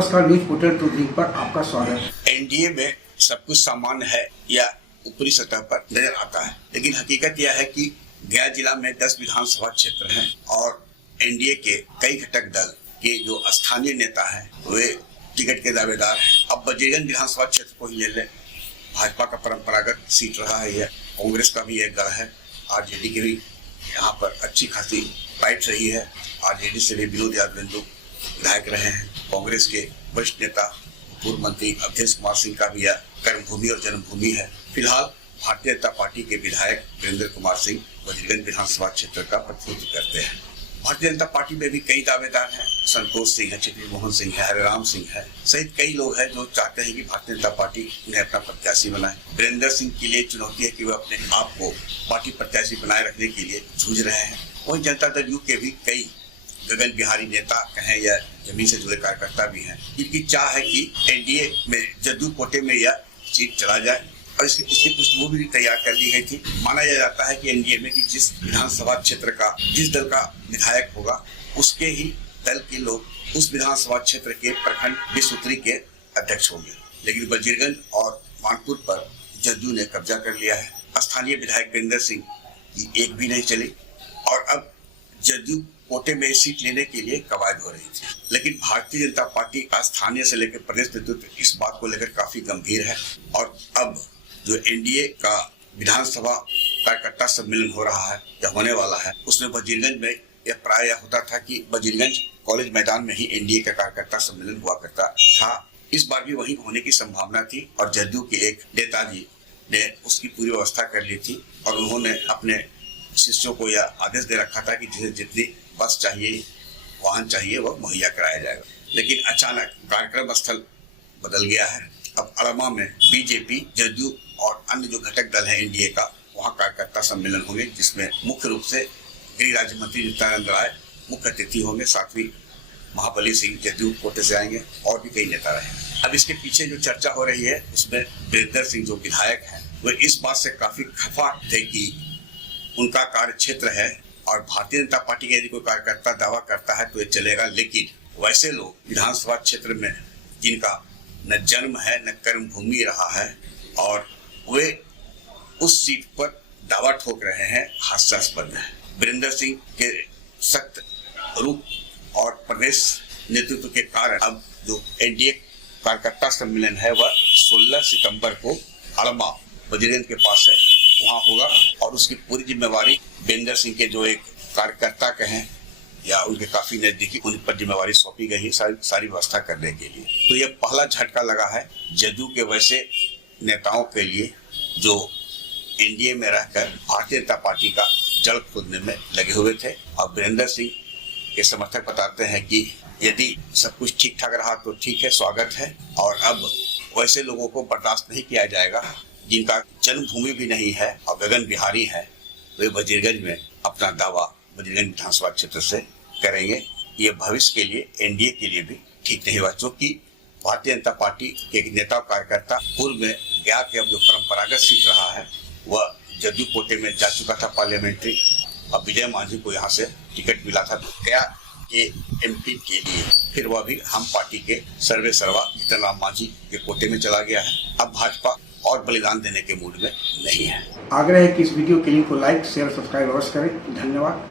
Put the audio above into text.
नमस्कार, news portal to dream पर आपका स्वागत। एनडीए में सब कुछ सामान्य है या ऊपरी सतह पर नजर आता है, लेकिन हकीकत यह है कि गया जिला में 10 विधानसभा क्षेत्र हैं और एनडीए के कई घटक दल के जो स्थानीय नेता हैं वे टिकट के दावेदार हैं। अब बजीरगंज विधानसभा क्षेत्र को ही ले लें, भाजपा का परंपरागत सीट रहा है, यह कांग्रेस का भी एक गढ़ है, आरजेडी की भी यहाँ पर अच्छी खासी फाइट रही है। आरजेडी से भी विनोद यादव विधायक रहे हैं। कांग्रेस के वरिष्ठ नेता पूर्व मंत्री अवधेश कुमार सिंह का भी यह कर्मभूमि और जन्मभूमि है। फिलहाल भारतीय जनता पार्टी के विधायक वीरेंद्र कुमार सिंह बजीरगंज विधानसभा क्षेत्र का प्रतिनिधित्व करते हैं। भारतीय जनता पार्टी में भी कई दावेदार हैं, संतोष सिंह है, चित्ती मोहन सिंह है, हरिराम सिंह है सहित कई लोग हैं जो चाहते हैं कि भारतीय जनता पार्टी उन्हें अपना प्रत्याशी बनाए। वीरेंद्र सिंह के लिए चुनौती है कि वह अपने आप को पार्टी प्रत्याशी बनाए रखने के लिए जूझ रहे हैं। वहीं जनता दल यू के भी कई गगन बिहारी नेता कहें या जमीन से जुड़े कार्यकर्ता भी हैं, जिनकी चाह है कि एनडीए में जदयू कोटे में यह सीट चला जाए और इसकी पृष्ठभूमि भी तैयार कर दी गई थी। माना जाता है कि एनडीए में कि जिस विधानसभा क्षेत्र का जिस दल का विधायक होगा उसके ही दल के लोग उस विधानसभा क्षेत्र के प्रखंड विसूत्री के अध्यक्ष होंगे। लेकिन बजीरगंज और मानपुर पर जदयू ने कब्जा कर लिया है। स्थानीय विधायक वीरेंद्र सिंह की एक भी नहीं चली और अब जदयू कोटे में सीट लेने के लिए कवायद हो रही थी। लेकिन भारतीय जनता पार्टी का स्थानीय से लेकर प्रदेश नेतृत्व इस बात को लेकर काफी गंभीर है और अब जो एनडीए का विधानसभा कार्यकर्ता सम्मेलन हो रहा है या होने वाला है, उसमें बजीरगंज में यह प्राय होता था कि बजीरगंज कॉलेज मैदान में ही एनडीए का कार्यकर्ता सम्मेलन हुआ करता था। इस बार भी वही होने की संभावना थी और जदयू के एक नेताजी ने उसकी पूरी व्यवस्था कर ली थी और उन्होंने अपने शिष्यों को यह आदेश दे रखा था कि जिसे जितनी बस चाहिए, वाहन चाहिए, वह मुहैया कराया जाएगा। लेकिन अचानक कार्यक्रम स्थल बदल गया है। अब अड़मा में बीजेपी, जदयू और अन्य जो घटक दल हैं एनडीए का, वहां कार्यकर्ता सम्मेलन होंगे, जिसमें मुख्य रूप से गृह राज्य मंत्री नित्यानंद राय मुख्य अतिथि होंगे, साथ ही महाबली सिंह जदयू कोटे से आएंगे और भी कई नेता रहेंगे। अब इसके पीछे जो चर्चा हो रही है उसमें वीरेंद्र सिंह जो विधायक है वह इस बात से काफी खफा थे कि उनका कार्य क्षेत्र है और भारतीय जनता पार्टी का यदि कोई कार्यकर्ता दावा करता है तो ये चलेगा, लेकिन वैसे लोग विधानसभा क्षेत्र में जिनका न जन्म है न कर्मभूमि रहा है और वे उस सीट पर दावा ठोक रहे हैं, हास्यास्पद है। वीरेंद्र सिंह के सख्त रूप और प्रदेश नेतृत्व के कारण अब जो एनडीए कार्यकर्ता सम्मेलन है वह 16 सितंबर को अड़मा बजीरगंज के पास है, वहां होगा और उसकी पूरी जिम्मेवारी वीरेंद्र सिंह के जो एक कार्यकर्ता कहें या उनके काफी नजदीकी, उन पर जिम्मेवारी सौंपी गई है सारी व्यवस्था करने के लिए। तो यह पहला झटका लगा है जदयू के वैसे नेताओं के लिए जो एनडीए में रहकर भारतीय जनता पार्टी का जड़ खोदने में लगे हुए थे। और वीरेंद्र सिंह के समर्थक बताते हैं कि यदि सब कुछ ठीक ठाक रहा तो ठीक है, स्वागत है, और अब वैसे लोगों को बर्दाश्त नहीं किया जाएगा जिनका जन्मभूमि भी नहीं है और गगन बिहारी है, वे बजीरगंज में अपना दावा बजीरगंज विधानसभा क्षेत्र से करेंगे। ये भविष्य के लिए एनडीए के लिए भी ठीक नहीं हुआ, क्योंकि भारतीय जनता पार्टी के नेता और कार्यकर्ता पूर्व में गया के अब जो परंपरागत सीट रहा है वह जदयू कोटे में जा चुका था पार्लियामेंट्री। अब विजय मांझी को यहाँ से टिकट मिला था गया के एमपी के लिए, फिर वह भी हम पार्टी के सर्वे सर्वा जीतन राम मांझी के कोटे में चला गया है। अब भाजपा और बलिदान देने के मूड में नहीं है। आग्रह है कि इस वीडियो के लिंक को लाइक, शेयर, सब्सक्राइब अवश्य करें। धन्यवाद।